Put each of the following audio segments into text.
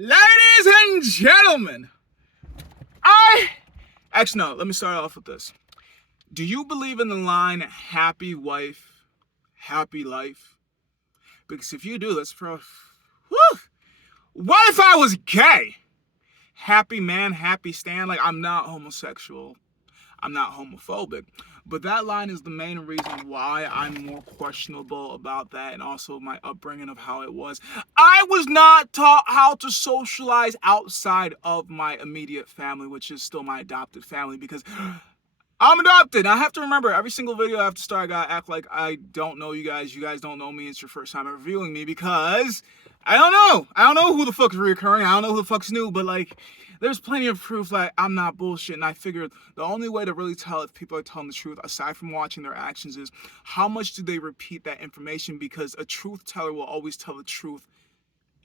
Ladies and gentlemen, actually, no, let me start off with this. Do you believe in the line, happy wife, happy life? Because if you do, that's probably... Whew. What if I was gay? Happy man, happy stand. Like, I'm not homosexual. I'm not homophobic. But that line is the main reason why I'm more questionable about that, and also my upbringing of how it was. I was not taught how to socialize outside of my immediate family, which is still my adopted family, because I'm adopted. I have to remember, every single video I have to start, I gotta act like I don't know you guys. You guys don't know me. It's your first time ever viewing me, because I don't know. I don't know who the fuck is reoccurring. I don't know who the fuck's new, but like, there's plenty of proof that I'm not bullshit. And I figured the only way to really tell if people are telling the truth, aside from watching their actions, is how much do they repeat that information, because a truth teller will always tell the truth,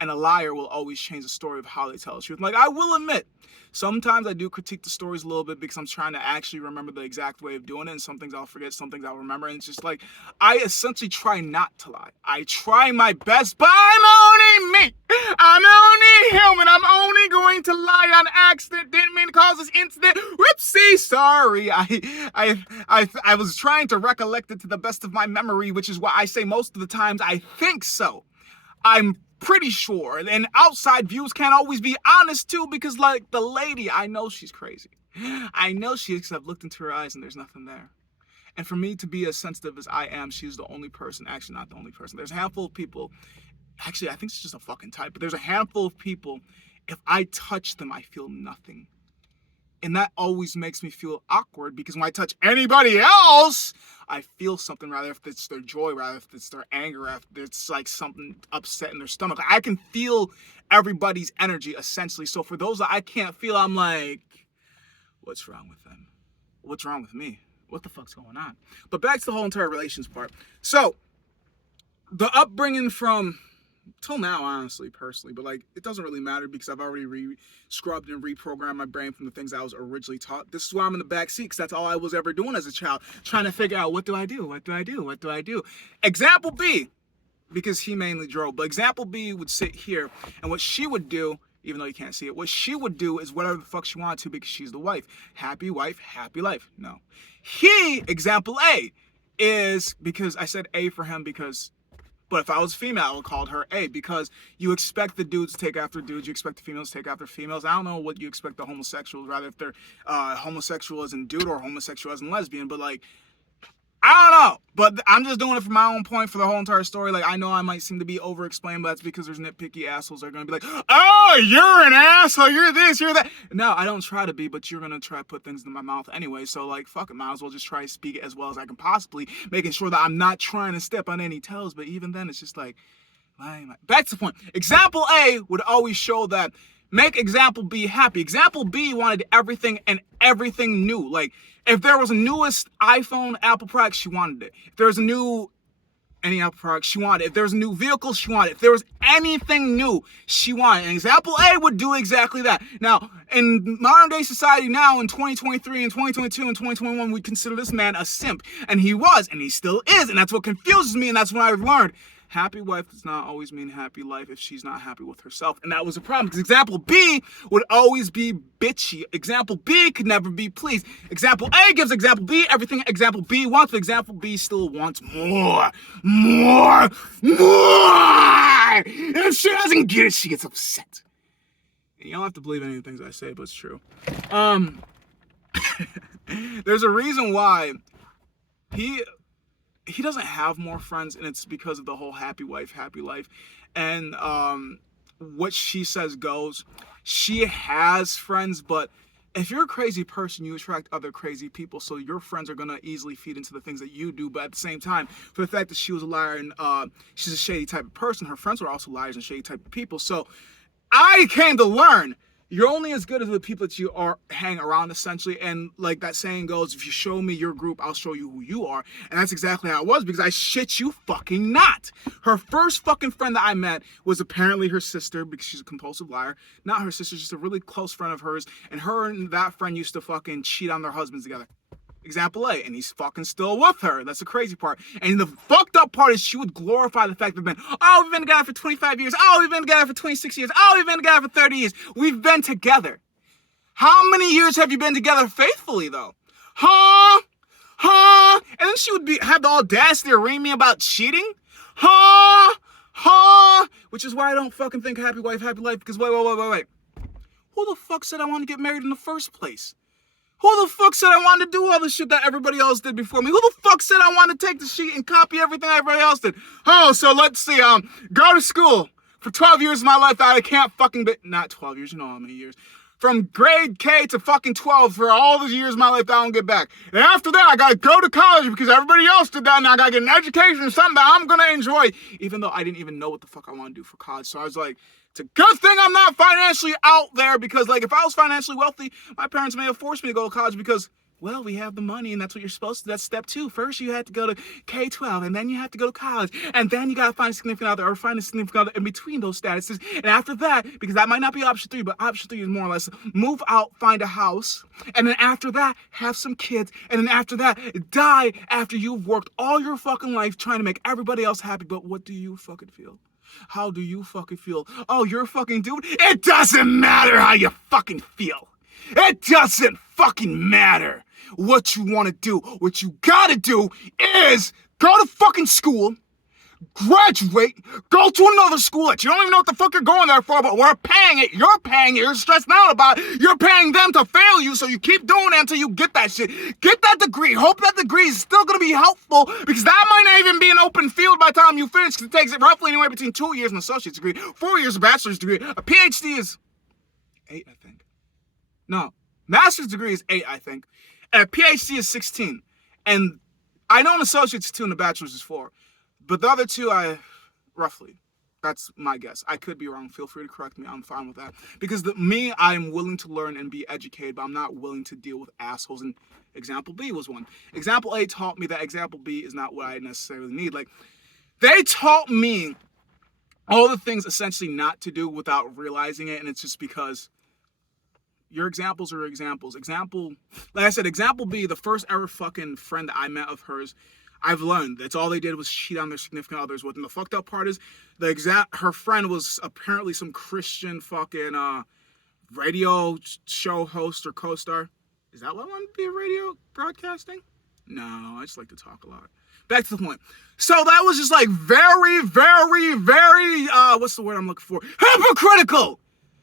and a liar will always change the story of how they tell the truth. Like, I will admit, sometimes I do critique the stories a little bit because I'm trying to actually remember the exact way of doing it, and some things I'll forget, some things I'll remember, and it's just like, I essentially try not to lie. I try my best, but I'm only me. I'm only human. I'm only going to lie on accident. Didn't mean to cause this incident. Whoopsie, sorry. I was trying to recollect it to the best of my memory, which is why I say most of the times I think so. I'm pretty sure. And outside views can't always be honest too, because like the lady, I know she's crazy. I know she is, because I've looked into her eyes and there's nothing there. And for me to be as sensitive as I am, she's the only person, actually not the only person. There's a handful of people, actually I think it's just a fucking type, but there's a handful of people, if I touch them, I feel nothing. And that always makes me feel awkward, because when I touch anybody else, I feel something, rather if it's their joy, rather if it's their anger, rather if it's like something upset in their stomach. I can feel everybody's energy, essentially. So for those that I can't feel, I'm like, what's wrong with them? What's wrong with me? What the fuck's going on? But back to the whole entire relations part. So, the upbringing from... till now, honestly, personally, but like, it doesn't really matter, because I've already scrubbed and reprogrammed my brain from the things I was originally taught. This is why I'm in the back seat, because that's all I was ever doing as a child, trying to figure out, what do I do? What do I do? What do I do? Example B, because he mainly drove, but example B would sit here, and what she would do, even though you can't see it, what she would do is whatever the fuck she wanted to, because she's the wife. Happy wife, happy life. No. He, example A, is, because I said A for him because... but if I was female, I would call her A, because you expect the dudes to take after dudes, you expect the females to take after females. I don't know what you expect the homosexuals, rather if they're homosexual as in dude or homosexual as in lesbian, but like, I don't know. But I'm just doing it for my own point for the whole entire story. Like, I know I might seem to be over-explained, but that's because there's nitpicky assholes that are going to be like, oh, you're an asshole, you're this, you're that. No, I don't try to be, but you're going to try to put things in my mouth anyway. So, like, fuck it, might as well just try to speak it as well as I can possibly, making sure that I'm not trying to step on any toes. But even then, it's just like, back to the point. Example A would always show that make example B happy. Example B wanted everything and everything new. Like, if there was a newest iPhone, Apple product, she wanted it. If there was a new, any Apple product, she wanted it. If there was a new vehicle, she wanted it. If there was anything new, she wanted it. And example A would do exactly that. Now, in modern day society now, in 2023 and 2022 and 2021, we consider this man a simp. And he was, and he still is. And that's what confuses me, and that's what I've learned. Happy wife does not always mean happy life if she's not happy with herself. And that was a problem, because example B would always be bitchy. Example B could never be pleased. Example A gives example B everything example B wants, but example B still wants more. And if she doesn't get it, she gets upset. And you don't have to believe any of the things I say, but it's true. There's a reason why he doesn't have more friends, and it's because of the whole happy wife, happy life. And what she says goes. She has friends, but if you're a crazy person, you attract other crazy people, so your friends are going to easily feed into the things that you do. But at the same time, for the fact that she was a liar and she's a shady type of person, her friends were also liars and shady type of people. So I came to learn, you're only as good as the people that you are hang around, essentially. And like that saying goes, if you show me your group, I'll show you who you are. And that's exactly how it was, because I shit you fucking not. Her first fucking friend that I met was apparently her sister, because she's a compulsive liar. Not her sister, just a really close friend of hers. And her and that friend used to fucking cheat on their husbands together. Example A, and he's fucking still with her. That's the crazy part. And the fucked up part is she would glorify the fact that men, oh, we've been together for 25 years. Oh, we've been together for 26 years. Oh, we've been together for 30 years. We've been together. How many years have you been together faithfully, though? Huh? Huh? And then she would have the audacity to ring me about cheating? Huh? Huh? Which is why I don't fucking think happy wife, happy life, because wait. Who the fuck said I wanted to get married in the first place? Who the fuck said I wanted to do all the shit that everybody else did before me? Who the fuck said I wanted to take the sheet and copy everything everybody else did? Oh, so let's see, go to school. For 12 years of my life, I can't fucking be, not 12 years, you know how many years. From grade K to fucking 12 for all the years of my life that I don't get back. And after that, I gotta go to college because everybody else did that, and I gotta get an education, something that I'm gonna enjoy, even though I didn't even know what the fuck I want to do for college. So I was like, it's a good thing I'm not financially out there, because like if I was financially wealthy, my parents may have forced me to go to college because, well, we have the money and that's what you're supposed to do. That's step 2. First, you have to go to K-12 and then you have to go to college and then you got to find a significant other or find a significant other in between those statuses. And after that, because that might not be option 3, but option 3 is more or less move out, find a house. And then after that, have some kids. And then after that, die after you've worked all your fucking life trying to make everybody else happy. But what do you fucking feel? How do you fucking feel? Oh, you're a fucking dude? It doesn't matter how you fucking feel. It doesn't fucking matter what you want to do. What you gotta do is go to fucking school, graduate, go to another school that you don't even know what the fuck you're going there for, but we're paying it, you're stressed out about it, you're paying them to fail you, so you keep doing it until you get that shit. Get that degree. Hope that degree is still gonna be helpful, because that might not even be an open field by the time you finish, because it takes roughly anywhere between 2 years an associate's degree, 4 years a bachelor's degree. A PhD is 8, I think. No, master's degree is 8, I think. And a PhD is 16. And I know an associate's is 2 and a bachelor's is 4. But the other 2, roughly, that's my guess. I could be wrong. Feel free to correct me. I'm fine with that. Because I'm willing to learn and be educated, but I'm not willing to deal with assholes. And example B was one. Example A taught me that example B is not what I necessarily need. Like, they taught me all the things essentially not to do without realizing it. And it's just because your examples are examples. Like I said, example B, the first ever fucking friend that I met of hers, I've learned that's all they did was cheat on their significant others with. And the fucked up part is her friend was apparently some Christian fucking radio show host or co-star. Is that what I want to be a radio broadcasting? No, I just like to talk a lot. Back to the point. So that was just like very, very, very, what's the word I'm looking for? Hypocritical!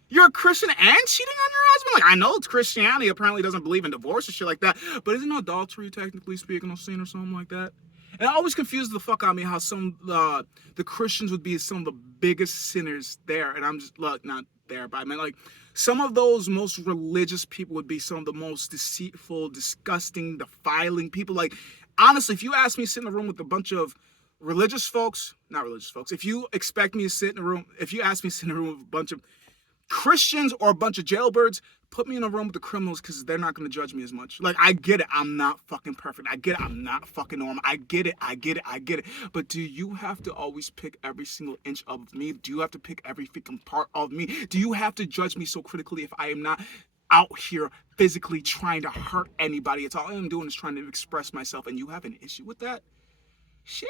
You're a Christian and cheating on your husband? Like, I know it's Christianity apparently doesn't believe in divorce or shit like that, but isn't adultery technically speaking a sin or something like that? And it always confuses the fuck out of me how some the Christians would be some of the biggest sinners there. And I'm just, look, not there, but I mean, like, some of those most religious people would be some of the most deceitful, disgusting, defiling people. Like, honestly, if you ask me to sit in a room with a bunch of religious folks, not religious folks, if you ask me to sit in a room with a bunch of Christians or a bunch of jailbirds, put me in a room with the criminals, because they're not going to judge me as much. Like, I get it. I'm not fucking perfect. I get it. I'm not fucking normal. I get it. But do you have to always pick every single inch of me? Do you have to pick every freaking part of me? Do you have to judge me so critically if I am not out here physically trying to hurt anybody? It's all I'm doing is trying to express myself, and you have an issue with that? Shit,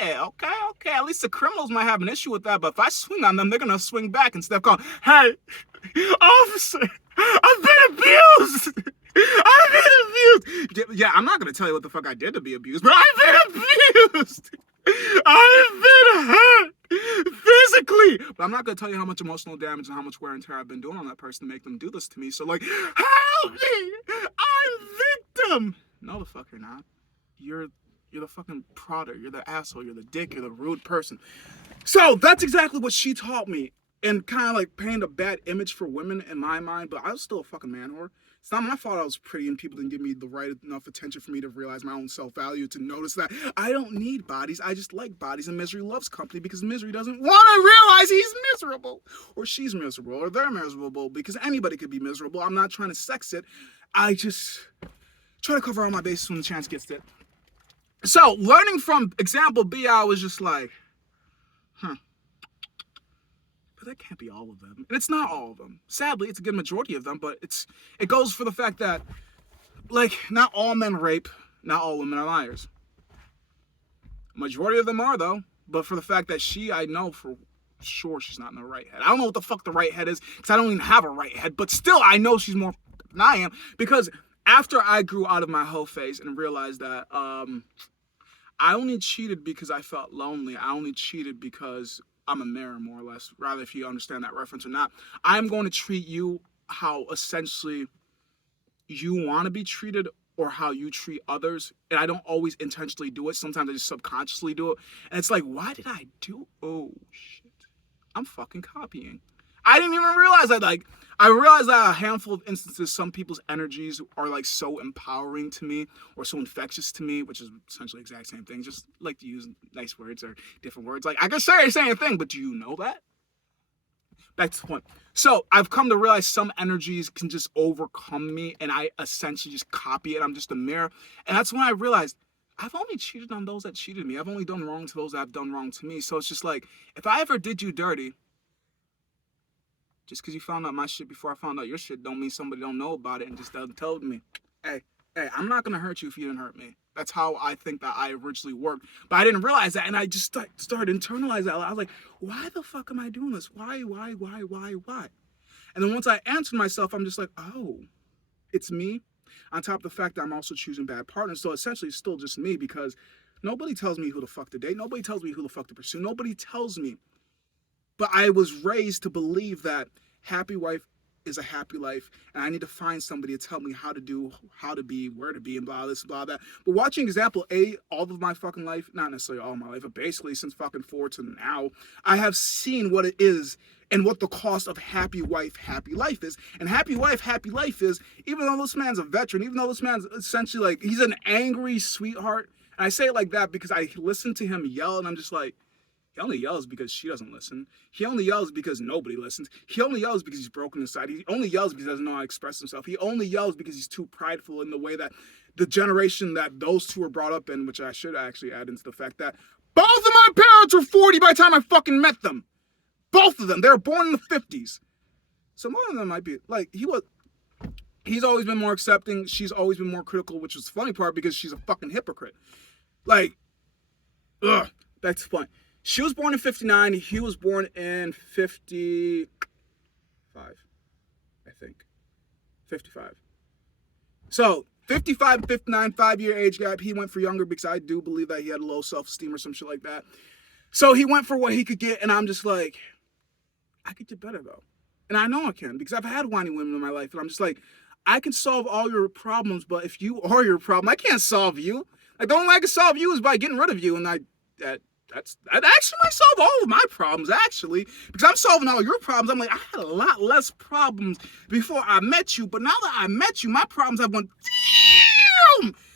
okay. At least the criminals might have an issue with that, but if I swing on them, they're gonna swing back instead of going, hey, officer, I've been abused! Yeah, I'm not gonna tell you what the fuck I did to be abused, but I've been abused! I've been hurt! Physically! But I'm not gonna tell you how much emotional damage and how much wear and tear I've been doing on that person to make them do this to me, so like, help me! I'm victim! No, the fuck you're not. You're the fucking prodder, you're the asshole, you're the dick, you're the rude person. So that's exactly what she taught me, and kind of like painted a bad image for women in my mind, but I was still a fucking man whore. It's not my fault I was pretty and people didn't give me the right enough attention for me to realize my own self-value, to notice that I don't need bodies, I just like bodies, and misery loves company, because misery doesn't want to realize he's miserable, or she's miserable, or they're miserable, because anybody could be miserable. I'm not trying to sex it, I just try to cover all my bases when the chance gets it. So, learning from example B, I was just like, but that can't be all of them. And it's not all of them. Sadly, it's a good majority of them, but it goes for the fact that like, not all men rape, not all women are liars. Majority of them are, though. But for the fact that I know for sure she's not in the right head. I don't know what the fuck the right head is, because I don't even have a right head. But still, I know she's more than I am, because after I grew out of my hoe phase and realized that I only cheated because I felt lonely. I only cheated because I'm a mirror, more or less. Rather, if you understand that reference or not, I'm going to treat you how essentially you want to be treated, or how you treat others. And I don't always intentionally do it. Sometimes I just subconsciously do it. And it's like, why did I do? Oh, shit. I'm fucking copying. I didn't even realize that. Like, I realized that a handful of instances, some people's energies are like so empowering to me or so infectious to me, which is essentially the exact same thing. Just like to use nice words or different words. Like, I can say the same thing, but do you know that? Back to the point. So I've come to realize some energies can just overcome me, and I essentially just copy it. I'm just a mirror. And that's when I realized I've only cheated on those that cheated me. I've only done wrong to those that have done wrong to me. So it's just like, if I ever did you dirty, just because you found out my shit before I found out your shit don't mean somebody don't know about it and just doesn't tell me. Hey, I'm not going to hurt you if you didn't hurt me. That's how I think that I originally worked. But I didn't realize that, and I just started internalizing that. I was like, why the fuck am I doing this? Why? And then once I answered myself, I'm just like, oh, it's me. On top of the fact that I'm also choosing bad partners. So essentially, it's still just me, because nobody tells me who the fuck to date. Nobody tells me who the fuck to pursue. Nobody tells me. But I was raised to believe that happy wife is a happy life, and I need to find somebody to tell me how to do, how to be, where to be, and blah, this, blah, that. But watching example A, all of my fucking life, not necessarily all of my life, but basically since fucking 4 to now, I have seen what it is and what the cost of happy wife, happy life is. And happy wife, happy life is, even though this man's a veteran, even though this man's essentially like, he's an angry sweetheart. And I say it like that because I listen to him yell, and I'm just like, he only yells because she doesn't listen. He only yells because nobody listens. He only yells because he's broken inside. He only yells because he doesn't know how to express himself. He only yells because he's too prideful in the way that the generation that those two were brought up in, which I should actually add into the fact that both of my parents were 40 by the time I fucking met them. Both of them. They were born in the 50s. So one of them might be, like, he's always been more accepting. She's always been more critical, which is the funny part because she's a fucking hypocrite. Like, ugh, that's the point. She was born in 59. He was born in 55, I think. 55. So, 55, 59, 5-year age gap. He went for younger because I do believe that he had low self-esteem or some shit like that. So, he went for what he could get, and I'm just like, I could get better, though. And I know I can, because I've had whiny women in my life, and I'm just like, I can solve all your problems, but if you are your problem, I can't solve you. Like, the only way I can solve you is by getting rid of you, and that actually might solve all of my problems, actually. Because I'm solving all your problems. I'm like, I had a lot less problems before I met you. But now that I met you, my problems have went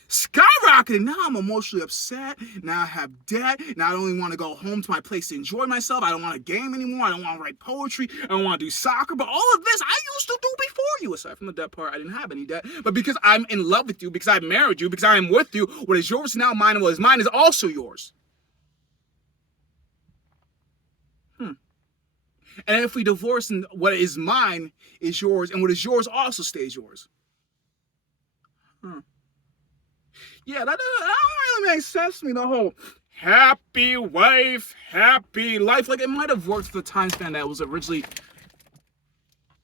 skyrocketing. Now I'm emotionally upset. Now I have debt. Now I don't even want to go home to my place to enjoy myself. I don't want to game anymore. I don't want to write poetry. I don't want to do soccer. But all of this I used to do before you. Aside from the debt part, I didn't have any debt. But because I'm in love with you, because I married you, because I am with you, what is yours now, mine, and what is mine is also yours. And if we divorce, and what is mine is yours, and what is yours also stays yours. Yeah, that don't really make sense to me, the whole happy wife, happy life. Like, it might have worked for the time span that it was originally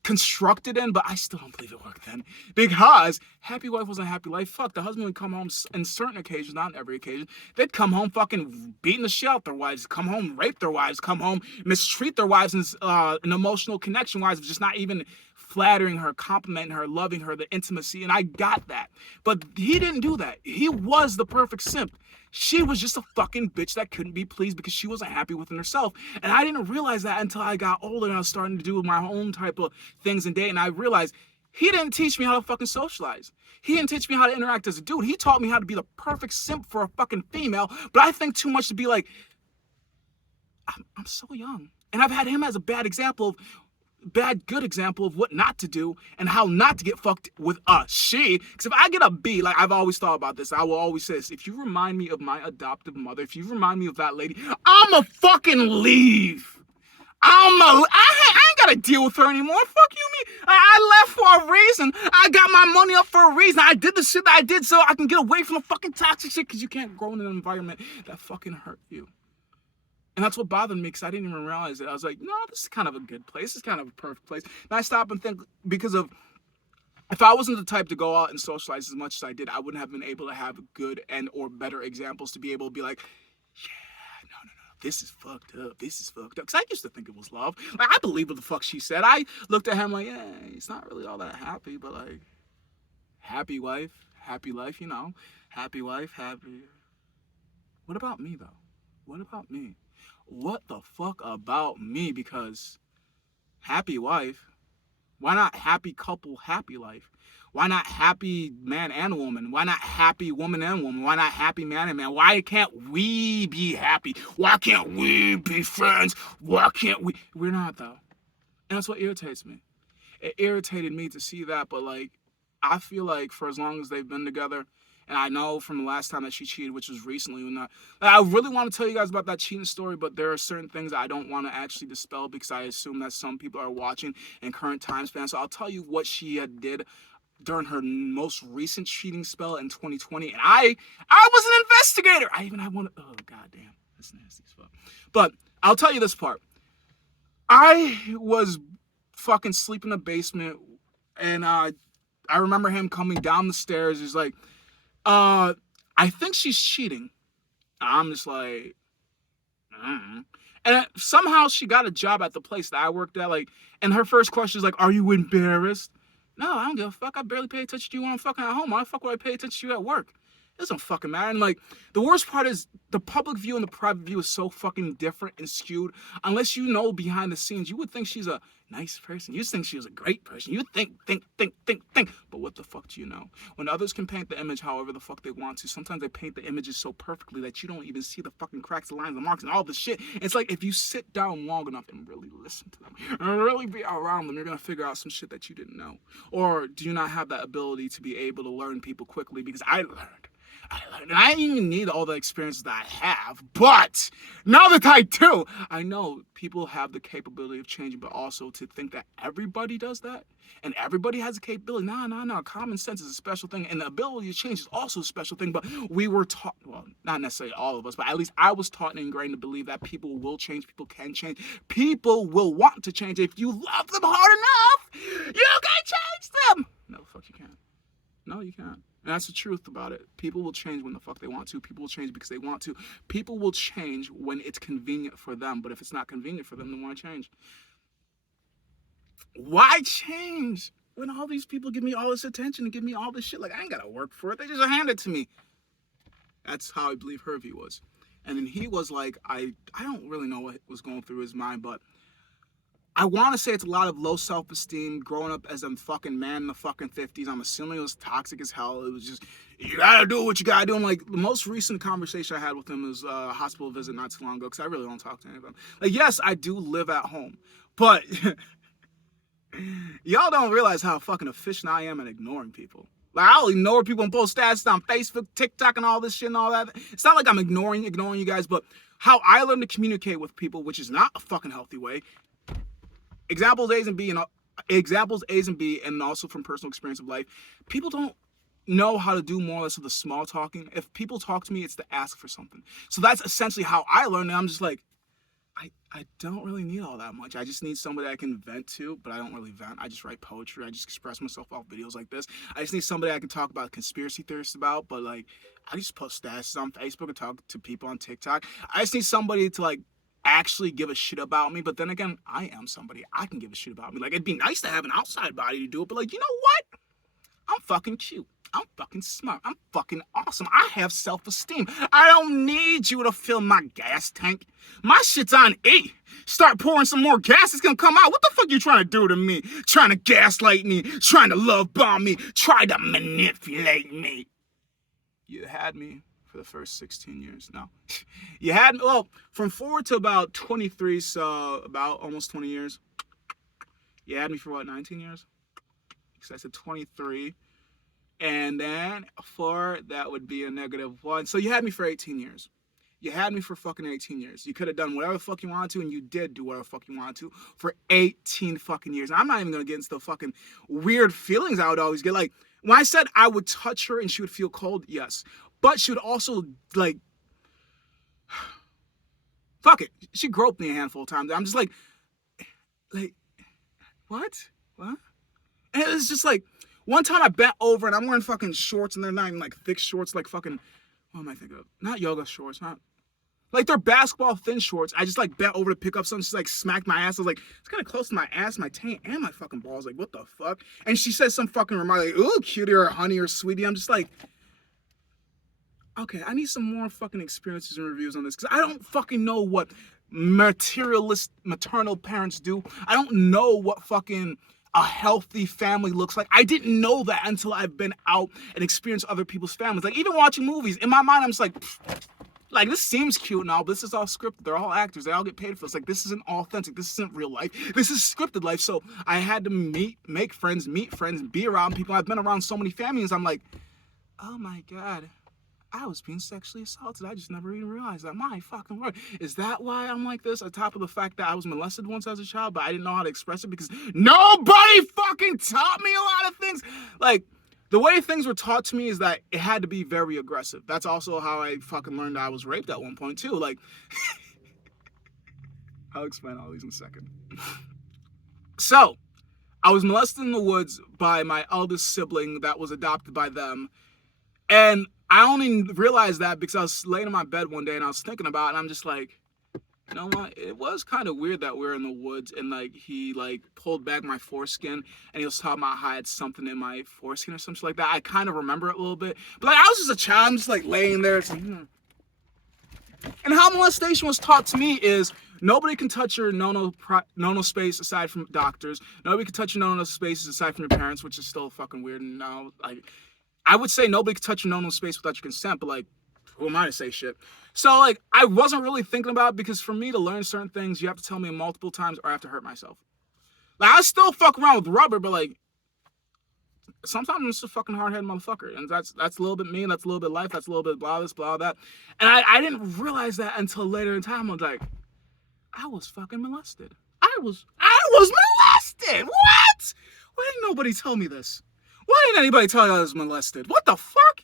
constructed in, but I still don't believe it worked then. Because happy wife wasn't a happy life. Fuck, the husband would come home in certain occasions, not on every occasion. They'd come home fucking beating the shit out their wives, come home rape their wives, come home mistreat their wives, and an emotional connection wise of just not even flattering her, complimenting her, loving her, the intimacy. And I got that. But he didn't do that. He was the perfect simp. She was just a fucking bitch that couldn't be pleased because she wasn't happy within herself. And I didn't realize that until I got older and I was starting to do my own type of things and date. And I realized he didn't teach me how to fucking socialize. He didn't teach me how to interact as a dude. He taught me how to be the perfect simp for a fucking female. But I think too much to be like, I'm so young. And I've had him as a good example of what not to do and how not to get fucked with a she. Because if I get a B, like I've always thought about this, I will always say this: if you remind me of my adoptive mother, if you remind me of that lady, I'ma fucking leave. I ain't gotta deal with her anymore. Fuck you, me. I left for a reason. I got my money up for a reason. I did the shit that I did so I can get away from the fucking toxic shit, because you can't grow in an environment that fucking hurt you. And that's what bothered me, because I didn't even realize it. I was like, no, this is kind of a good place. This is kind of a perfect place. And I stopped and think, because of, if I wasn't the type to go out and socialize as much as I did, I wouldn't have been able to have good and or better examples to be able to be like, yeah, no, this is fucked up. This is fucked up. Because I used to think it was love. Like, I believe what the fuck she said. I looked at him like, yeah, he's not really all that happy, but like, happy wife, happy life, you know. Happy wife, happy. What about me, though? What about me? What the fuck about me? Because happy wife, why not happy couple, happy life? Why not happy man and woman? Why not happy woman and woman? Why not happy man and man? Why can't we be happy? Why can't we be friends? Why can't we? We're not, though. And that's what irritates me. It irritated me to see that, but like, I feel like for as long as they've been together, and I know from the last time that she cheated, which was recently, I really want to tell you guys about that cheating story, but there are certain things I don't want to actually dispel, because I assume that some people are watching in current time span. So I'll tell you what she had did during her most recent cheating spell in 2020, and I was an investigator. I want to. Oh goddamn, that's nasty as fuck. But I'll tell you this part. I was fucking sleeping in the basement, and I remember him coming down the stairs. He's like, I think she's cheating. I'm just like, And somehow she got a job at the place that I worked at. Like, and her first question is like, "Are you embarrassed?" No, I don't give a fuck. I barely pay attention to you when I'm fucking at home. Why the fuck would I pay attention to you at work? It doesn't fucking matter. And like, the worst part is the public view and the private view is so fucking different and skewed. Unless you know behind the scenes, you would think she's a nice person. You think she was a great person. You think. But what the fuck do you know? When others can paint the image however the fuck they want to, sometimes they paint the images so perfectly that you don't even see the fucking cracks, the lines, the marks, and all the shit. It's like if you sit down long enough and really listen to them and really be around them, you're gonna figure out some shit that you didn't know. Or do you not have that ability to be able to learn people quickly? Because I learned. And I didn't even need all the experiences that I have, but now that I do, I know people have the capability of changing, but also to think that everybody does that and everybody has a capability. No. Common sense is a special thing, and the ability to change is also a special thing. But we were taught, well, not necessarily all of us, but at least I was taught and ingrained to believe that people will change, people can change, people will want to change. If you love them hard enough, you can change them. No, fuck, you can't. No, you can't. And that's the truth about it. People will change when the fuck they want to. People will change because they want to. People will change when it's convenient for them. But if it's not convenient for them, then why change? Why change when all these people give me all this attention and give me all this shit? Like, I ain't got to work for it. They just hand it to me. That's how I believe her view was. And then he was like, I don't really know what was going through his mind, but I want to say it's a lot of low self-esteem, growing up as a fucking man in the fucking 50s. I'm assuming it was toxic as hell. It was just, you gotta do what you gotta do. And like, the most recent conversation I had with him was a hospital visit not too long ago, because I really don't talk to any of them. Like, yes, I do live at home, but y'all don't realize how fucking efficient I am at ignoring people. Like, I'll ignore people and post stats on Facebook, TikTok, and all this shit and all that. It's not like I'm ignoring you guys, but how I learn to communicate with people, which is not a fucking healthy way. Examples A's and B, and also from personal experience of life. People don't know how to do more or less of the small talking. If people talk to me, it's to ask for something. So that's essentially how I learned. And I'm just like, I don't really need all that much. I just need somebody I can vent to, but I don't really vent. I just write poetry. I just express myself off videos like this. I just need somebody I can talk about conspiracy theorists about, but like, I just post stats on Facebook and talk to people on TikTok. I just need somebody to like actually give a shit about me. But then again, I am somebody. I can give a shit about me. Like, it'd be nice to have an outside body to do it, but like, you know what? I'm fucking cute. I'm fucking smart. I'm fucking awesome. I have self-esteem. I don't need you to fill my gas tank. My shit's on E. Start pouring some more gas, it's gonna come out. What the fuck you trying to do to me? Trying to gaslight me, trying to love bomb me, trying to manipulate me. You had me for the first 16 years. No. You had me, well, from 4 to about 23, so about almost 20 years. You had me for what, 19 years? Because I said 23. And then 4, that would be a -1. So you had me for 18 years. You had me for fucking 18 years. You could have done whatever the fuck you wanted to, and you did do whatever the fuck you wanted to for 18 fucking years. And I'm not even gonna get into the fucking weird feelings I would always get. Like, when I said I would touch her and she would feel cold, yes. But she would also, like, fuck it. She groped me a handful of times. I'm just like, what? What? And it's just like, one time I bent over and I'm wearing fucking shorts and they're not even like thick shorts, like fucking, what am I thinking of? Not yoga shorts, not, like they're basketball thin shorts. I just like bent over to pick up something. She's like smacked my ass. I was like, it's kind of close to my ass, my taint, and my fucking balls. Like, what the fuck? And she says some fucking remark like, ooh, cutie or honey or sweetie. I'm just like, okay, I need some more fucking experiences and reviews on this because I don't fucking know what materialist maternal parents do. I don't know what fucking a healthy family looks like. I didn't know that until I've been out and experienced other people's families. Like, even watching movies, in my mind, I'm just like, this seems cute and all, but this is all scripted. They're all actors. They all get paid for this. Like, this isn't authentic. This isn't real life. This is scripted life. So I had to make friends, meet friends, be around people. I've been around so many families. I'm like, oh my God, I was being sexually assaulted. I just never even realized that. My fucking word. Is that why I'm like this? On top of the fact that I was molested once as a child, but I didn't know how to express it because nobody fucking taught me a lot of things. Like, the way things were taught to me is that it had to be very aggressive. That's also how I fucking learned I was raped at one point too. Like, I'll explain all these in a second. So, I was molested in the woods by my eldest sibling that was adopted by them. And I only realized that because I was laying in my bed one day and I was thinking about it, and I'm just like, you know what? It was kind of weird that we were in the woods and like he like pulled back my foreskin and he was talking about how I had something in my foreskin or something like that. I kind of remember it a little bit, but like I was just a child. I'm just like laying there. Like, And how molestation was taught to me is nobody can touch your no space aside from doctors. Nobody can touch your no spaces aside from your parents, which is still fucking weird. And now, like, I would say nobody can touch your no space without your consent, but like, who am I to say shit? So like, I wasn't really thinking about it because for me to learn certain things, you have to tell me multiple times or I have to hurt myself. Like, I still fuck around with rubber, but like, sometimes I'm just a fucking hard-headed motherfucker. And that's a little bit me, that's a little bit life, that's a little bit blah, this, blah, that. And I didn't realize that until later in time. I was like, I was fucking molested. I was molested! What? Why didn't nobody tell me this? Why didn't anybody tell you I was molested? What the fuck?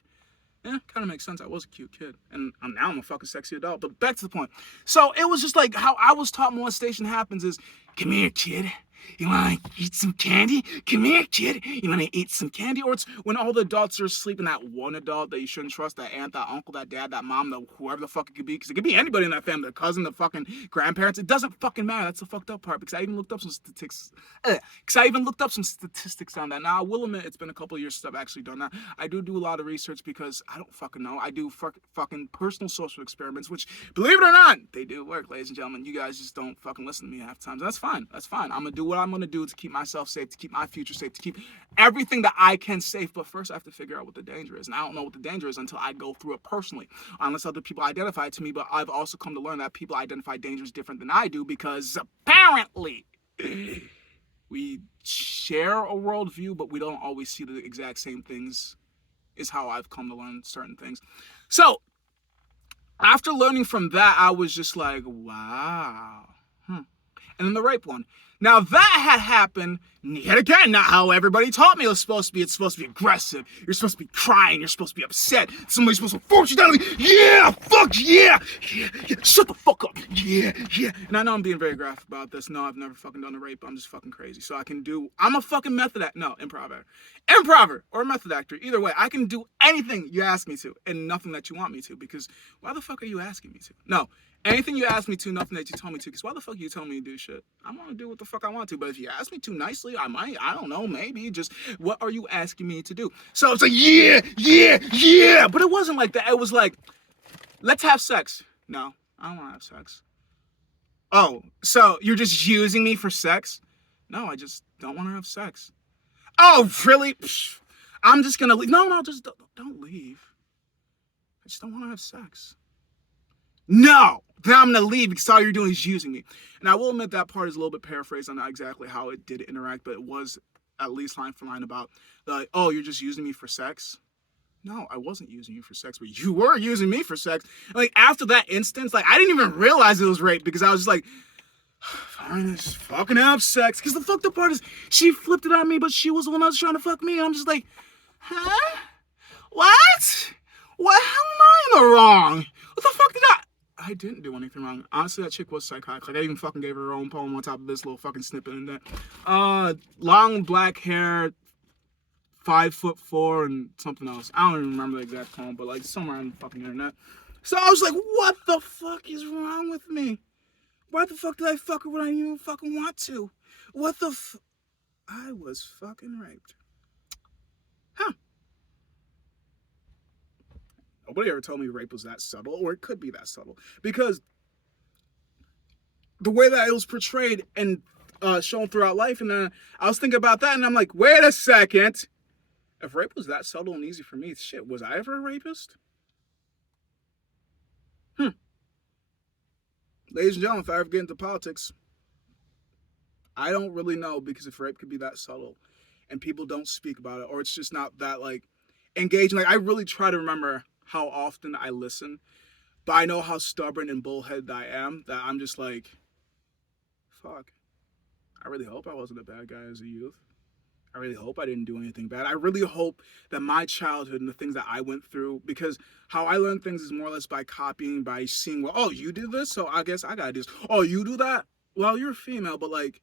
Yeah, kind of makes sense. I was a cute kid. And now I'm a fucking sexy adult. But back to the point. So it was just like how I was taught molestation happens is, come here, kid. You want to eat some candy? Come here, kid. You want to eat some candy? Or it's when all the adults are asleep and that one adult that you shouldn't trust, that aunt, that uncle, that dad, that mom, that whoever the fuck it could be. Because it could be anybody in that family, the cousin, the fucking grandparents. It doesn't fucking matter. That's the fucked up part. Because I even looked up some statistics. On that. Now, I will admit it's been a couple of years since I've actually done that. I do a lot of research because I don't fucking know. I do fucking personal social experiments, which, believe it or not, they do work, ladies and gentlemen. You guys just don't fucking listen to me half the time. That's fine. That's fine. I'm going to do what I'm going to do to keep myself safe, to keep my future safe, to keep everything that I can safe. But first, I have to figure out what the danger is. And I don't know what the danger is until I go through it personally, unless other people identify it to me. But I've also come to learn that people identify dangers different than I do because apparently we share a worldview, but we don't always see the exact same things, is how I've come to learn certain things. So after learning from that, I was just like, wow. And then the rape one. Now that had happened yet again, not how everybody taught me it was supposed to be. It's supposed to be aggressive. You're supposed to be crying. You're supposed to be upset. Somebody's supposed to force you down. Like, yeah, fuck yeah, yeah, yeah. Shut the fuck up. Yeah, yeah. And I know I'm being very graphic about this. No, I've never fucking done a rape. I'm just fucking crazy. So I'm a fucking method actor. No, improver or method actor. Either way, I can do anything you ask me to and nothing that you want me to, because why the fuck are you asking me to? No. Anything you ask me to, nothing that you told me to, because why the fuck are you telling me to do shit? I want to do what the fuck I want to, but if you ask me to nicely, I might, I don't know, maybe, just, what are you asking me to do? So it's like, yeah, yeah, yeah, but it wasn't like that. It was like, let's have sex. No, I don't want to have sex. Oh, so you're just using me for sex? No, I just don't want to have sex. Oh, really? Psh, I'm just going to leave. No, just don't leave. I just don't want to have sex. No, then I'm going to leave because all you're doing is using me. And I will admit that part is a little bit paraphrased on not exactly how it did interact, but it was at least line for line about, like, oh, you're just using me for sex? No, I wasn't using you for sex, but you were using me for sex. And, like, after that instance, like, I didn't even realize it was rape because I was just like, fine, just fucking have sex. Because the fucked up part is she flipped it on me, but she was the one that was trying to fuck me. And I'm just like, huh? What? What? How am I in the wrong? What the fuck did I didn't do anything wrong. Honestly, that chick was psychotic. Like, I even fucking gave her her own poem on top of this little fucking snippet in there. Long black hair, 5'4" and something else. I don't even remember the exact poem, but like somewhere on the fucking internet. So I was like, what the fuck is wrong with me? Why the fuck did I fuck her when I didn't even fucking want to? What the I was fucking raped. Huh. Nobody ever told me rape was that subtle, or it could be that subtle. Because the way that it was portrayed and shown throughout life, and then I was thinking about that, and I'm like, wait a second. If rape was that subtle and easy for me, shit, was I ever a rapist? Ladies and gentlemen, if I ever get into politics, I don't really know, because if rape could be that subtle and people don't speak about it, or it's just not that like engaging. Like, I really try to remember how often I listen, but I know how stubborn and bullheaded I am, that I'm just like, fuck. I really hope I wasn't a bad guy as a youth. I really hope I didn't do anything bad. I really hope that my childhood and the things that I went through, because how I learn things is more or less by copying, by seeing, well, oh, you did this, so I guess I gotta do this. Oh, you do that? Well, you're a female, but like,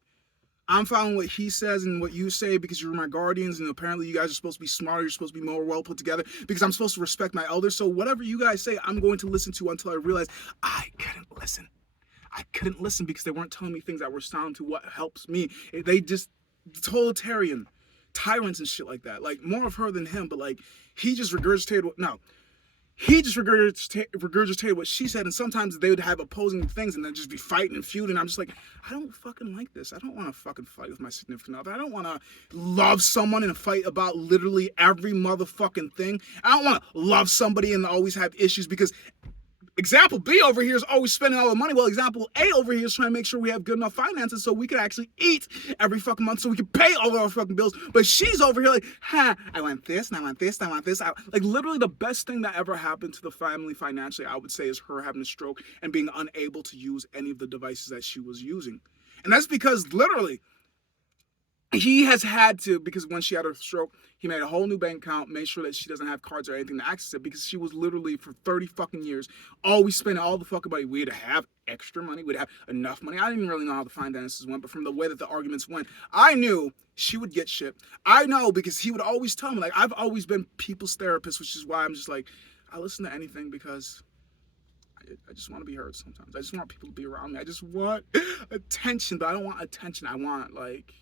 I'm following what he says and what you say because you're my guardians, and apparently you guys are supposed to be smarter, you're supposed to be more well put together, because I'm supposed to respect my elders. So whatever you guys say, I'm going to listen to until I realize I couldn't listen. I couldn't listen because they weren't telling me things that were sound to what helps me. They just totalitarian tyrants and shit like that. Like, more of her than him, but like, he just regurgitated what she said, and sometimes they would have opposing things and then just be fighting and feuding. I'm just like, I don't fucking like this. I don't want to fucking fight with my significant other. I don't want to love someone and fight about literally every motherfucking thing. I don't want to love somebody and always have issues because example B over here is always spending all the money. Well, example A over here is trying to make sure we have good enough finances so we can actually eat every fucking month so we can pay all of our fucking bills. But she's over here like, I want this, and I want this, and I want this. Like, literally the best thing that ever happened to the family financially, I would say, is her having a stroke and being unable to use any of the devices that she was using. And that's because literally he has had to, because when she had her stroke, he made a whole new bank account, made sure that she doesn't have cards or anything to access it, because she was literally for 30 fucking years always spending all the fucking money. We'd have extra money, we'd have enough money. I didn't really know how the finances went, but from the way that the arguments went, I knew she would get shit. I know, because he would always tell me, like, I've always been people's therapist, which is why I'm just like, I listen to anything because I just want to be heard sometimes. I just want people to be around me. I just want attention, but I don't want attention. I want, like,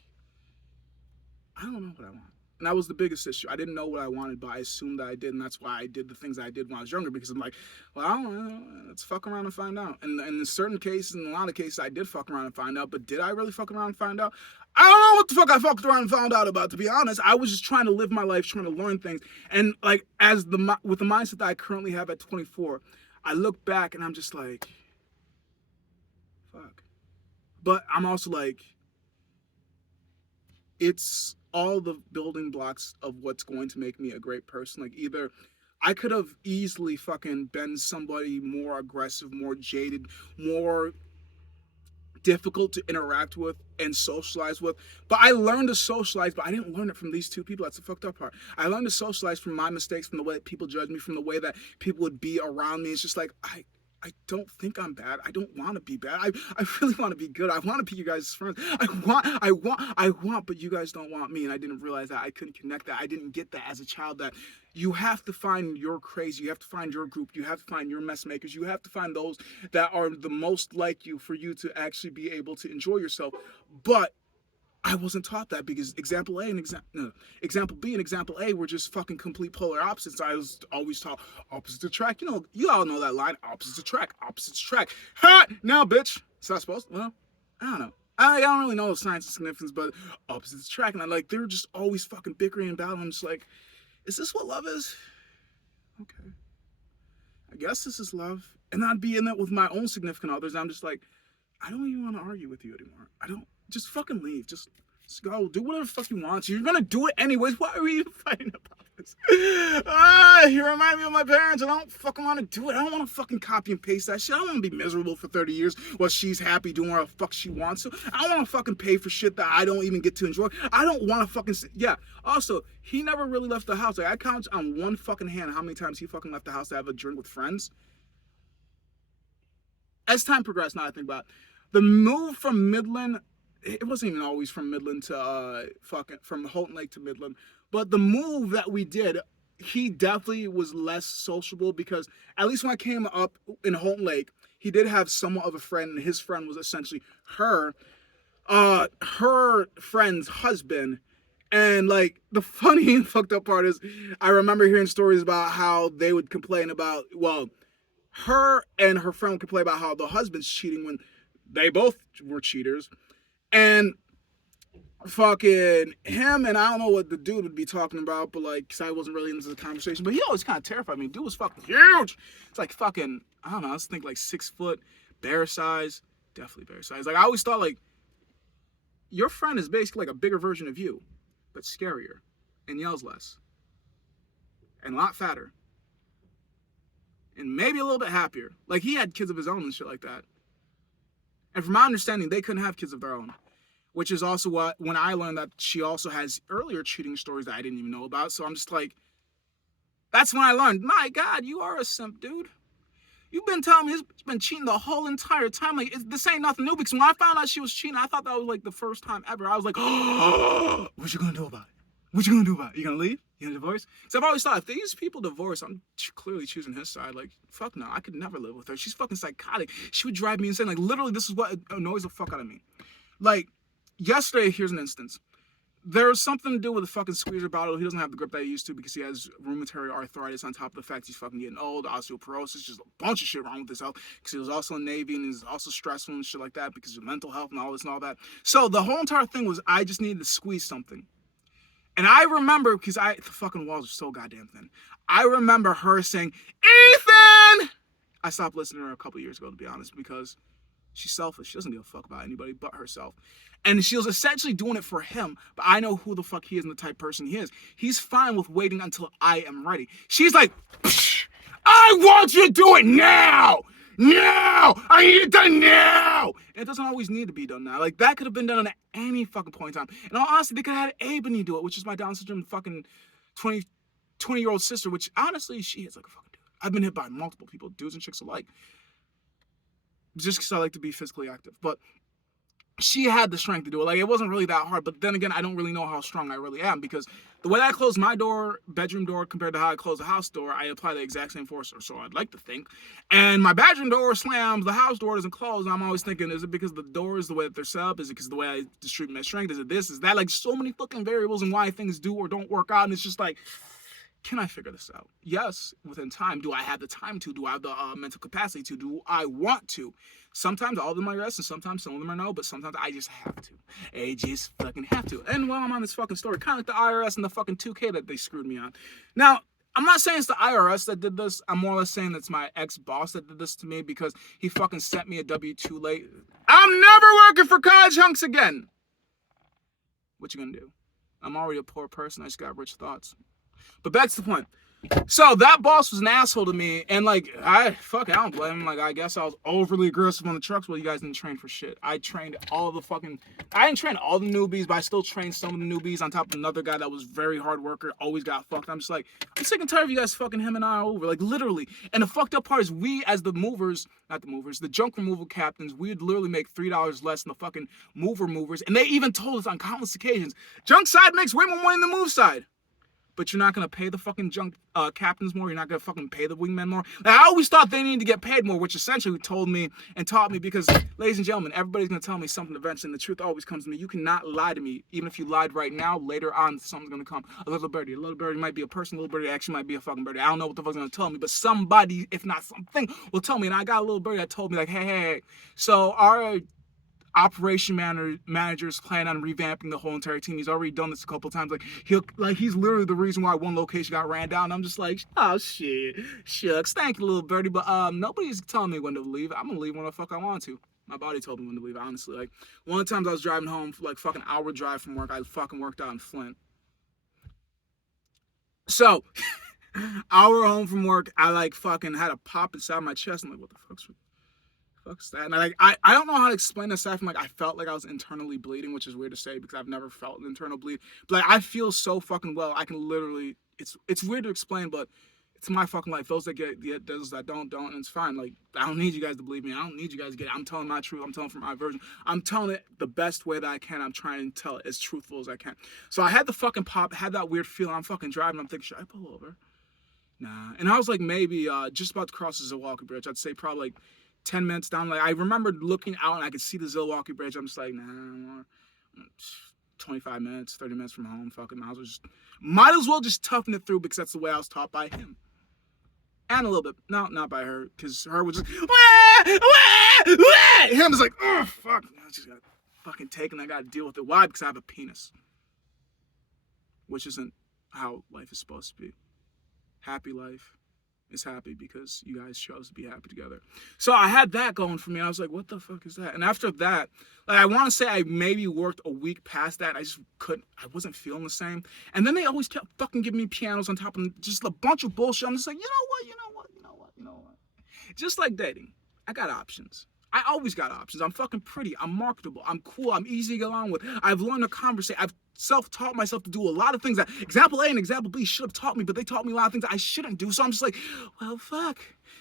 I don't know what I want. And that was the biggest issue. I didn't know what I wanted, but I assumed that I did, and that's why I did the things I did when I was younger, because I'm like, well, I don't know, let's fuck around and find out. And in certain cases, in a lot of cases, I did fuck around and find out, but did I really fuck around and find out? I don't know what the fuck I fucked around and found out about, to be honest. I was just trying to live my life, trying to learn things. And like, with the mindset that I currently have at 24, I look back and I'm just like, fuck. But I'm also like, it's all the building blocks of what's going to make me a great person. Like, either I could have easily fucking been somebody more aggressive, more jaded, more difficult to interact with and socialize with, but I learned to socialize, but I didn't learn it from these two people. That's the fucked up part. I learned to socialize from my mistakes, from the way that people judge me, from the way that people would be around me. It's just like, I don't think I'm bad. I don't want to be bad. I really want to be good. I want to be you guys' friends. I want, but you guys don't want me. And I didn't realize that. I couldn't connect that. I didn't get that as a child, that you have to find your crazy. You have to find your group. You have to find your mess makers. You have to find those that are the most like you for you to actually be able to enjoy yourself. But I wasn't taught that, because example A and example B and example A were just fucking complete polar opposites. I was always taught opposites attract. You know, you all know that line, opposites attract, opposites attract. Ha! Now, bitch. Is that supposed to? Well, I don't know. I don't really know the science of significance, but opposites attract. And I like, they're just always fucking bickering and battling. I'm just like, is this what love is? Okay. I guess this is love. And I'd be in that with my own significant others. I'm just like, I don't even want to argue with you anymore. I don't. Just fucking leave. Just go. Do whatever the fuck you want. You're gonna do it anyways. Why are we even fighting about You remind me of my parents, and I don't fucking want to do it. I don't want to fucking copy and paste that shit. I don't want to be miserable for 30 years while she's happy doing whatever the fuck she wants to. I don't want to fucking pay for shit that I don't even get to enjoy. I don't want to fucking... Yeah. Also, he never really left the house. Like, I count on one fucking hand how many times he fucking left the house to have a drink with friends. As time progressed, now I think about it, the move from Midland... It wasn't even always from Midland to from Holton Lake to Midland, but the move that we did, he definitely was less sociable because at least when I came up in Holton Lake, he did have somewhat of a friend, and his friend was essentially her friend's husband. And like the funny and fucked up part is, I remember hearing stories about how they would complain about, well, her and her friend would complain about how the husband's cheating when they both were cheaters. And fucking him, and I don't know what the dude would be talking about, but like, cause I wasn't really into the conversation, but he always kind of terrified me. Dude was fucking huge. It's like fucking, I don't know, I was thinking like 6 foot, bear size, definitely bear size. Like, I always thought like, your friend is basically like a bigger version of you, but scarier, and yells less, and a lot fatter, and maybe a little bit happier. Like, he had kids of his own and shit like that. And from my understanding, they couldn't have kids of their own. Which is also what, when I learned that she also has earlier cheating stories that I didn't even know about. So I'm just like, that's when I learned, my God, you are a simp, dude. You've been telling me he's been cheating the whole entire time. Like, this ain't nothing new. Because when I found out she was cheating, I thought that was like the first time ever. I was like, oh, what you gonna do about it? What you gonna do about it? You gonna leave? You gonna divorce? So I've always thought, if these people divorce, I'm clearly choosing his side. Like, fuck no, I could never live with her. She's fucking psychotic. She would drive me insane. Like, literally, this is what annoys the fuck out of me. Like, yesterday, here's an instance. There was something to do with the fucking squeezer bottle. He doesn't have the grip that he used to because he has rheumatoid arthritis on top of the fact he's fucking getting old, osteoporosis, just a bunch of shit wrong with his health because he was also in the Navy and he's also stressful and shit like that because of mental health and all this and all that. So the whole entire thing was I just needed to squeeze something. And I remember, because the fucking walls are so goddamn thin, I remember her saying, Ethan! I stopped listening to her a couple years ago, to be honest, because she's selfish. She doesn't give a fuck about anybody but herself. And she was essentially doing it for him, but I know who the fuck he is and the type of person he is. He's fine with waiting until I am ready. She's like, I want you to do it now! Now! I need it done now! And it doesn't always need to be done now. Like, that could have been done at any fucking point in time. And honestly, they could have had Ebony do it, which is my Down syndrome fucking 20-year-old sister, which honestly, she is like a fucking dude. I've been hit by multiple people, dudes and chicks alike. Just because I like to be physically active. But she had the strength to do it. Like, it wasn't really that hard. But then again, I don't really know how strong I really am because the way I close my door, bedroom door, compared to how I close the house door, I apply the exact same force, or so I'd like to think. And my bedroom door slams, the house door doesn't close. And I'm always thinking, is it because the door is the way that they're set up? Is it because of the way I distribute my strength? Is it this? Is that? Like, so many fucking variables and why things do or don't work out. And it's just like, can I figure this out? Yes, within time. Do I have the time to? Do I have the mental capacity to? Do I want to? Sometimes all of them are yes, and sometimes some of them are no, but sometimes I just have to. I just fucking have to. And while I'm on this fucking story, kind of like the IRS and the fucking 2K that they screwed me on. Now, I'm not saying it's the IRS that did this. I'm more or less saying it's my ex-boss that did this to me because he fucking sent me a W-2 late. I'm never working for college hunks again. What you gonna do? I'm already a poor person. I just got rich thoughts. But back to the point. So that boss was an asshole to me, and like, I don't blame him. Like, I guess I was overly aggressive on the trucks. Well, you guys didn't train for shit. I didn't train all the newbies, but I still trained some of the newbies on top of another guy that was very hard worker, always got fucked. I'm just like, I'm sick and tired of you guys fucking him and I over, like, literally. And the fucked up part is we, as the junk removal captains, we would literally make $3 less than the fucking movers, and they even told us on countless occasions, junk side makes way more money than the move side. But you're not going to pay the fucking junk captains more. You're not going to fucking pay the wingmen more. Like, I always thought they needed to get paid more, which essentially told me and taught me because, ladies and gentlemen, everybody's going to tell me something eventually, and the truth always comes to me. You cannot lie to me. Even if you lied right now, later on, something's going to come. A little birdie might be a person. A little birdie actually might be a fucking birdie. I don't know what the fuck's going to tell me, but somebody, if not something, will tell me. And I got a little birdie that told me, like, hey. So our operation managers plan on revamping the whole entire team. He's already done this a couple of times. He's literally the reason why one location got ran down. I'm just like, oh shit, shucks, thank you, little birdie, but nobody's telling me when to leave. I'm gonna leave when the fuck I want to. My body told me when to leave, honestly. Like, one of the times I was driving home for like fucking hour drive from work, I fucking worked out in Flint. So, hour home from work, I like fucking had a pop inside my chest. I'm like, what the fuck's that? And I don't know how to explain this aside from like I felt like I was internally bleeding, which is weird to say because I've never felt an internal bleed. But like I feel so fucking well. I can literally it's weird to explain, but it's my fucking life. Those that get those that don't, and it's fine. Like I don't need you guys to believe me. I don't need you guys to get it. I'm telling my truth. I'm telling from my version. I'm telling it the best way that I can. I'm trying to tell it as truthful as I can. So I had the fucking pop, had that weird feeling. I'm fucking driving. I'm thinking, should I pull over? Nah. And I was like maybe just about to cross the Zilwaukee Bridge. I'd say probably like 10 minutes down. Like I remember looking out and I could see the Zilwaukee Bridge. I'm just like, nah, 25 minutes, 30 minutes from home. Fucking might as well just toughen it through because that's the way I was taught by him. And a little bit, no, not by her, because her was just, wah, wah, wah. Him was like, oh, fuck. I just got fucking taken. I got to deal with it. Why? Because I have a penis. Which isn't how life is supposed to be. Happy life is happy because you guys chose to be happy together. So I had that going for me. I was like, what the fuck is that? And after that, like I want to say I maybe worked a week past that. I just couldn't, I wasn't feeling the same. And then they always kept fucking giving me pianos on top of just a bunch of bullshit. I'm just like, you know what? Just like dating, I got options. I always got options. I'm fucking pretty. I'm marketable. I'm cool. I'm easy to get along with. I've learned to conversate. I've self-taught myself to do a lot of things that example A and example B should have taught me, but they taught me a lot of things that I shouldn't do. So I'm just like, well, fuck.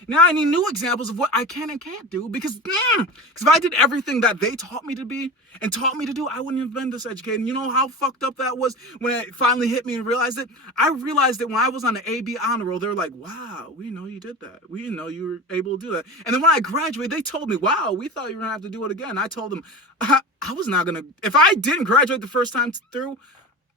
Now I need new examples of what I can and can't do because if I did everything that they taught me to be and taught me to do, I wouldn't have been this educated. And you know how fucked up that was when it finally hit me and realized it? I realized that when I was on the AB honor roll, they were like, wow, we know you did that. We didn't know you were able to do that. And then when I graduated, they told me, wow, we thought you were going to have to do it again. I told them, I was not going to, if I didn't graduate the first time through,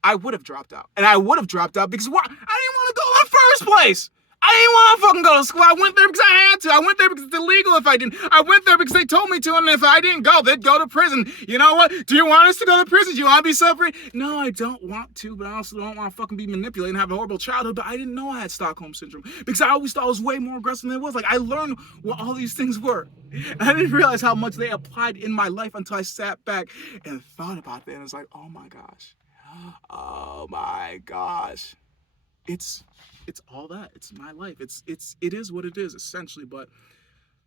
I would have dropped out. And I would have dropped out because I didn't want to go in the first place. I didn't want to fucking go to school. I went there because I had to. I went there because it's illegal if I didn't. I went there because they told me to, and if I didn't go, they'd go to prison. You know what? Do you want us to go to prison? Do you want to be suffering? No, I don't want to, but I also don't want to fucking be manipulated and have a horrible childhood. But I didn't know I had Stockholm Syndrome because I always thought I was way more aggressive than it was. Like, I learned what all these things were. And I didn't realize how much they applied in my life until I sat back and thought about it. And it's like, oh my gosh. Oh my gosh. It's all that. It's my life. It is what it is essentially, but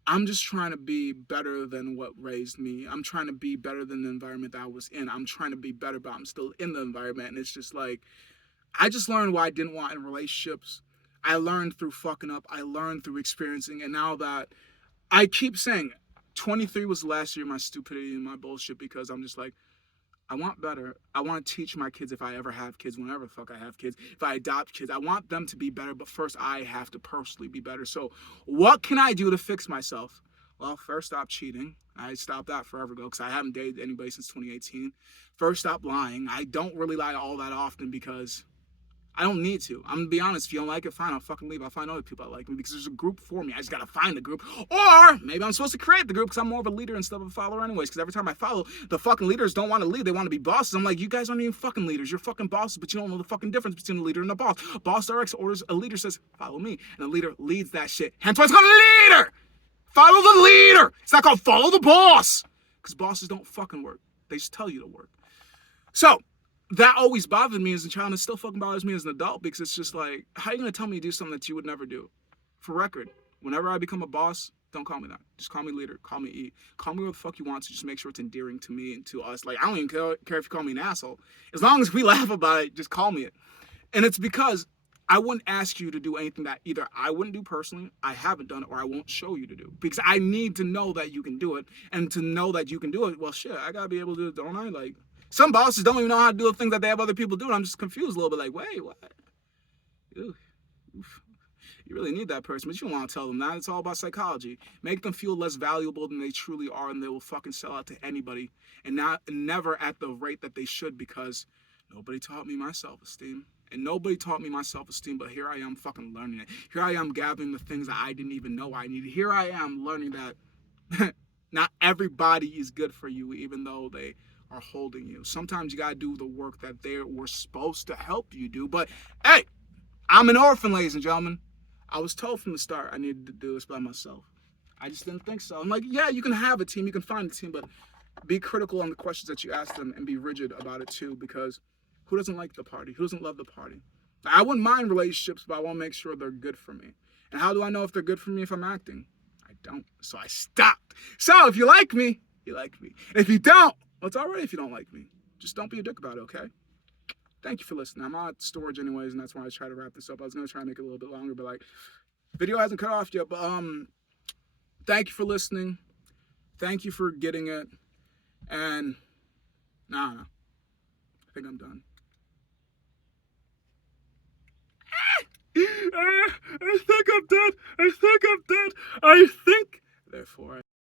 I'm just trying to be better than what raised me. I'm trying to be better than the environment that I was in. I'm trying to be better, but I'm still in the environment. And it's just like, I just learned what I didn't want in relationships. I learned through fucking up. I learned through experiencing. And now that I keep saying 23 was the last year of my stupidity and my bullshit because I'm just like, I want better. I want to teach my kids if I ever have kids, whenever the fuck I have kids, if I adopt kids, I want them to be better, but first I have to personally be better. So what can I do to fix myself? Well, first, stop cheating. I stopped that forever ago because I haven't dated anybody since 2018. First, stop lying. I don't really lie all that often because I don't need to. I'm gonna be honest. If you don't like it, fine. I'll fucking leave. I'll find other people that like me because there's a group for me. I just gotta find the group, or maybe I'm supposed to create the group because I'm more of a leader instead of a follower, anyways. Because every time I follow, the fucking leaders don't want to lead. They want to be bosses. I'm like, you guys aren't even fucking leaders. You're fucking bosses, but you don't know the fucking difference between a leader and a boss. Boss directs orders. A leader says, follow me, and a leader leads that shit. Hence why it's called a leader. Follow the leader. It's not called follow the boss. Because bosses don't fucking work. They just tell you to work. So that always bothered me as a child, and it still fucking bothers me as an adult because it's just like, how are you gonna tell me to do something that you would never do? For record, whenever I become a boss, don't call me that. Just call me leader. Call me E. Call me what the fuck you want to just make sure it's endearing to me and to us. Like, I don't even care if you call me an asshole. As long as we laugh about it, just call me it. And it's because I wouldn't ask you to do anything that either I wouldn't do personally, I haven't done it, or I won't show you to do. Because I need to know that you can do it. And to know that you can do it, well, shit, I gotta be able to do it, don't I? Like, some bosses don't even know how to do the things that they have other people do. And I'm just confused a little bit like, wait, what? Ew. Oof. You really need that person, but you don't want to tell them that. It's all about psychology. Make them feel less valuable than they truly are, and they will fucking sell out to anybody. And never at the rate that they should, because nobody taught me my self-esteem. And nobody taught me my self-esteem, but here I am fucking learning it. Here I am gathering the things that I didn't even know I needed. Here I am learning that not everybody is good for you, even though they are holding you. Sometimes you gotta do the work that they were supposed to help you do. But hey, I'm an orphan, ladies and gentlemen. I was told from the start I needed to do this by myself. I just didn't think so. I'm like, yeah, you can have a team, you can find a team, but be critical on the questions that you ask them and be rigid about it too, because who doesn't like the party? Who doesn't love the party? I wouldn't mind relationships, but I want to make sure they're good for me. And how do I know if they're good for me if I'm acting? I don't. So I stopped. So if you like me, you like me. If you don't, well, it's all right if you don't like me. Just don't be a dick about it, okay? Thank you for listening. I'm out of storage anyways, and that's why I try to wrap this up. I was going to try and make it a little bit longer, but like, video hasn't cut off yet. But thank you for listening. Thank you for getting it. And nah, I think I'm done. I think I'm dead. I think I'm dead. I think. Therefore,